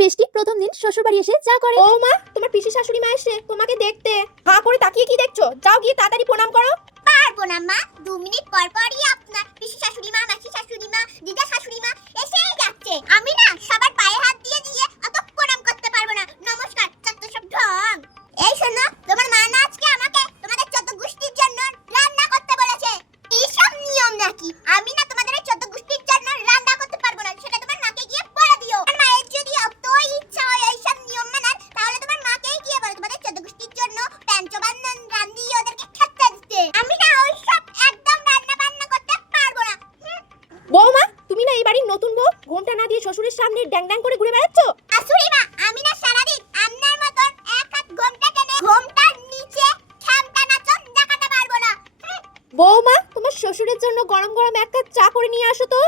বেষ্টি প্রথম দিন শ্বশুর বাড়ি এসে যা করে। ও মা, তোমার পিসি শাশুড়ি মা এসে তোমাকে দেখতে। হাঁ করে তাকিয়ে কি দেখছো? যাও গিয়ে তাড়াতাড়ি প্রণাম করো। পারবো না মা, 2 মিনিট পর পরই আপনার পিসি শাশুড়ি মা, মাসি শাশুড়ি মা, দিদা শাশুড়ি মা এসেই যাচ্ছে। আমি না সবার পায়ে হাত দিয়ে দিয়ে অত প্রণাম করতে পারবো না। নমস্কার, যত সব ঢং। এই শোনো, তোমার মা না আজকে আমাকে তোমাদের 14 গোষ্ঠীর জন্য রান্না করতে বলেছে। এইসব নিয়ম নাকি? আমি না তোমাদের 14 গোষ্ঠীর জন্য রান্না করতে পারবো না, সেটা তোমার মাকে গিয়ে বলে দিও। আর মায়ের যদি অত ইচ্ছা হয় এইসব নিয়ম মানার, তাহলে তোমার মাকেই গিয়ে বলো তোমাদের 14 গোষ্ঠীর জন্য পঞ্চবান্নন রান্ধিয়ে ওদেরকে খেতে দিতে। আমি না ওইসব একদম রান্না বান্না করতে পারবো না। বৌমা, তুমি না এই বাড়ির নতুন বউ, ঘোমটা না দিয়ে শ্বশুরের সামনে ড্যাং ড্যাং করে ঘুরে বেড়াচ্ছ। শাশুড়ি মা, আমি না সারাদিন আপনার মতন এক হাত ঘোমটা টেনে ঘোমটার নিচে ঠ্যাংটা নাচন দেখাতে পারবো না। বৌমা, তোমার শ্বশুরের জন্য গরম গরম এক কাপ চা করে নিয়ে আসো তো।